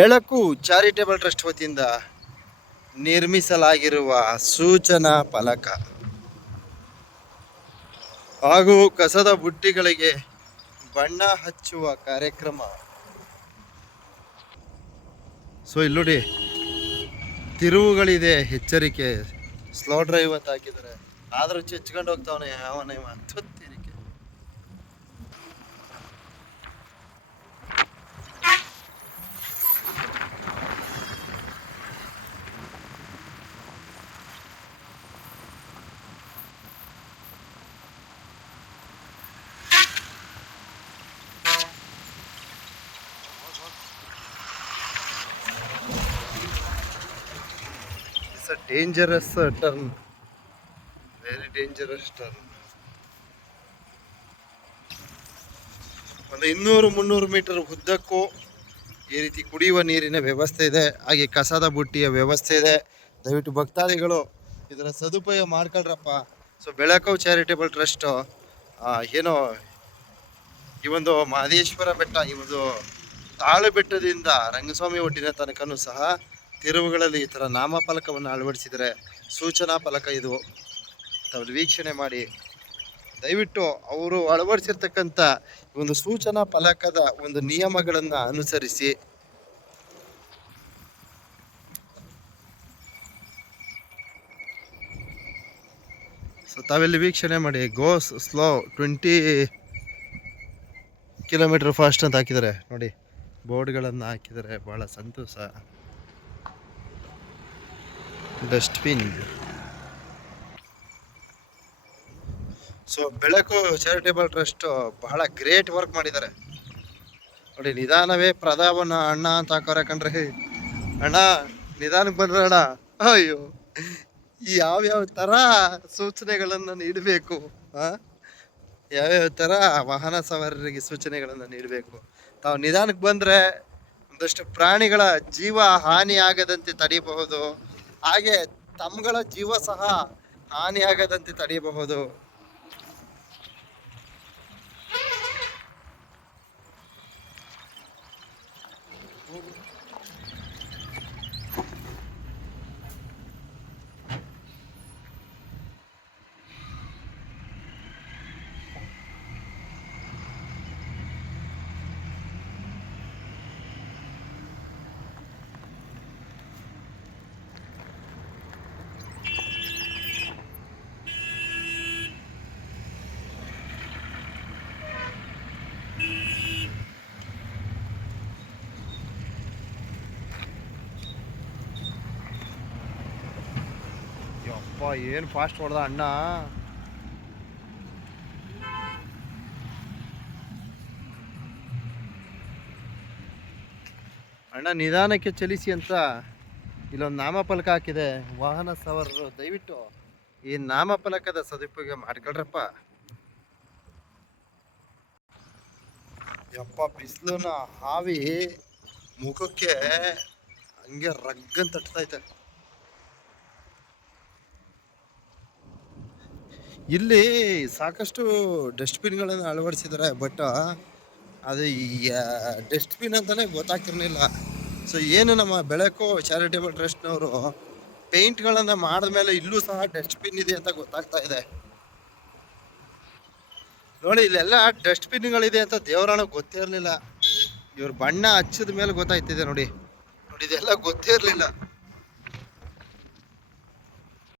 ಬೆಳಕು charitable trust ವತಿಯಿಂದ ನಿರ್ಮಿಸಲಾಗಿರುವ ಸೂಚನಾ ಫಲಕ. ಹಾಗೂ ಕಸದ ಬುಟ್ಟಿಗಳಿಗೆ ಬಣ್ಣ ಹಚ್ಚುವ ಕಾರ್ಯಕ್ರಮ. ಸೊ ಇಲ್ಲಿ ತಿರುವುಗಳಿದೆ, ಎಚ್ಚರಿಕೆ. ಸ್ಲೋ ಡ್ರೈವ್ ಅಂತ ಹಾಕಿದ್ದಾರೆ. ಆದ್ರೂ ಚೆಚ್ಕೊಂಡು ಹೋಗ್ತಾವನೆ ಯಾವನೇ ತುತ್ತಿರಿಕೆ dangerous turn very dangerous turn ಒಂದು ಇನ್ನೂರು ಮುನ್ನೂರು ಮೀಟರ್ ಉದ್ದಕ್ಕೂ ಈ ರೀತಿ ಕುಡಿಯುವ ನೀರಿನ ವ್ಯವಸ್ಥೆ ಇದೆ. ಹಾಗೆ ಕಸದ ಬುಟ್ಟಿಯ ವ್ಯವಸ್ಥೆ ಇದೆ. ದಯವಿಟ್ಟು ಭಕ್ತಾದಿಗಳು ಇದರ ಸದುಪಯೋಗ ಮಾಡ್ಕೊಳ್ರಪ್ಪ. ಸೊ ಬೆಳಕವು ಚಾರಿಟೇಬಲ್ ಟ್ರಸ್ಟು ಏನೋ ಈ ಒಂದು ಮಹದೇಶ್ವರ ಬೆಟ್ಟ, ಈ ಒಂದು ತಾಳು ಬೆಟ್ಟದಿಂದ ರಂಗಸ್ವಾಮಿ ಒಟ್ಟಿನ ತನಕನೂ ಸಹ ತಿರುವುಗಳಲ್ಲಿ ಈ ಥರ ನಾಮಫಲಕವನ್ನು ಅಳವಡಿಸಿದರೆ ಸೂಚನಾ ಫಲಕ ಇದು. ತಾವು ವೀಕ್ಷಣೆ ಮಾಡಿ. ದಯವಿಟ್ಟು ಅವರು ಅಳವಡಿಸಿರ್ತಕ್ಕಂಥ ಒಂದು ಸೂಚನಾ ಫಲಕದ ಒಂದು ನಿಯಮಗಳನ್ನು ಅನುಸರಿಸಿ. ಸೊ ತಾವೆಲ್ಲಿ ವೀಕ್ಷಣೆ ಮಾಡಿ goes slow twenty kilometre fast ಅಂತ ಹಾಕಿದ್ದಾರೆ. ನೋಡಿ, ಬೋರ್ಡ್ಗಳನ್ನು ಹಾಕಿದರೆ ಭಾಳ ಸಂತೋಷ. Dustbin. So Belaku charitable trust ಬಹಳ ಗ್ರೇಟ್ ವರ್ಕ್ ಮಾಡಿದ್ದಾರೆ. ನೋಡಿ, ನಿಧಾನವೇ ಪ್ರದಾಪನ ಅಣ್ಣ ಅಂತ ಹಾಕೋರೆ ಕಣ್ರಿ. ಅಣ್ಣ, ನಿಧಾನಕ್ಕೆ ಬಂದ್ರೆ ಅಣ್ಣ, ಅಯ್ಯೋ, ಯಾವ್ಯಾವ ಥರ ಸೂಚನೆಗಳನ್ನು ನೀಡಬೇಕು ಯಾವ್ಯಾವ ಥರ ವಾಹನ ಸವಾರರಿಗೆ ಸೂಚನೆಗಳನ್ನು ನೀಡಬೇಕು. ತಾವು ನಿಧಾನಕ್ಕೆ ಬಂದರೆ ಒಂದಷ್ಟು ಪ್ರಾಣಿಗಳ ಜೀವ ಹಾನಿ ಆಗದಂತೆ ತಡೆಯಬಹುದು ಹಾಗೆ ತಮ್ಮಗಳ ಜೀವ ಸಹ ಹಾನಿಯಾಗದಂತೆ ತಡೆಯಬಹುದು. ಯಪ್ಪ ಏನು ಫಾಸ್ಟ್ ಹೊಡೆದ ಅಣ್ಣ? ಅಣ್ಣ, ನಿಧಾನಕ್ಕೆ ಚಲಿಸಿ ಅಂತ ಇಲ್ಲೊಂದು ನಾಮಫಲಕ ಹಾಕಿದೆ. ವಾಹನ ಸವಾರರು, ದಯವಿಟ್ಟು ಈ ನಾಮಫಲಕದ ಸದುಪಯೋಗ ಮಾಡ್ಕೊಳ್ರಪ್ಪ. ಯಪ್ಪ, ಬಿಸಿಲುನ ಹಾವಿ ಮುಖಕ್ಕೆ ಹಂಗೆ ರಗ್ಗಂತ ತಟ್ತೈತೆ ಇಲ್ಲಿ ಸಾಕಷ್ಟು ಡಸ್ಟ್ಬಿನ್ಗಳನ್ನು ಅಳವಡಿಸಿದ್ದಾರೆ, ಬಟ್ ಅದು ಡಸ್ಟ್ಬಿನ್ ಅಂತಲೇ ಗೊತ್ತಾಗ್ತಿರ್ಲಿಲ್ಲ. ಸೊ ಏನು ನಮ್ಮ ಬೆಳಕು ಚಾರಿಟೇಬಲ್ ಟ್ರಸ್ಟ್ನವರು ಪೇಂಟ್ಗಳನ್ನು ಮಾಡಿದ್ಮೇಲೆ ಇಲ್ಲೂ ಸಹ ಡಸ್ಟ್ಬಿನ್ ಇದೆ ಅಂತ ಗೊತ್ತಾಗ್ತಾ ಇದೆ. ನೋಡಿ, ಇಲ್ಲೆಲ್ಲ ಡಸ್ಟ್ಬಿನ್ಗಳಿದೆ ಅಂತ ದೇವರಾಣ ಗೊತ್ತೇ ಇರಲಿಲ್ಲ. ಇವ್ರ ಬಣ್ಣ ಹಚ್ಚಿದ ಮೇಲೆ ಗೊತ್ತಾಯ್ತಿದೆ ನೋಡಿ. ನೋಡಿ, ಇದೆಲ್ಲ ಗೊತ್ತೇ ಇರಲಿಲ್ಲ.